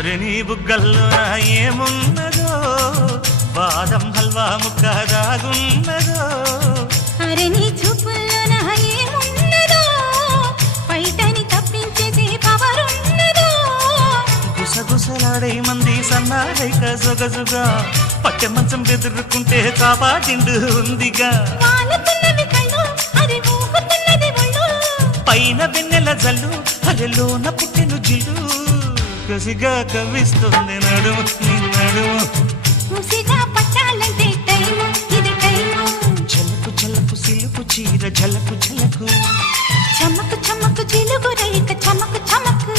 అరే నీ బుగ్గల్లో ఏమున్నదో బాదం హల్వా ముక్క దాగున్నదో అరే నీ చూపుల్లో ఏమున్నదో బయటని తప్పించేసే పవర్ ఉన్నదో గుసగుసలాడే మంది సన్నాడైక జొగజుగా పట్టె మంచం బెదురుకుంటే కాపాడిండు ఉందిగా వాలుతున్నవి కళ్ళు అది ఊగుతున్నది ఒళ్ళు పైన వెన్నెల జల్లు అరెలోన పుట్టెను జిల్లు కసిగా కవ్విస్తుంది నడుము నీ నడుము ముసిగా పట్టాలంటే టైము ఇది టైము చలకు చలకు సిలుకు చీర ఝలకు ఝలకు చమకు చమకు చిలుగు రేఖ చమకు చమకు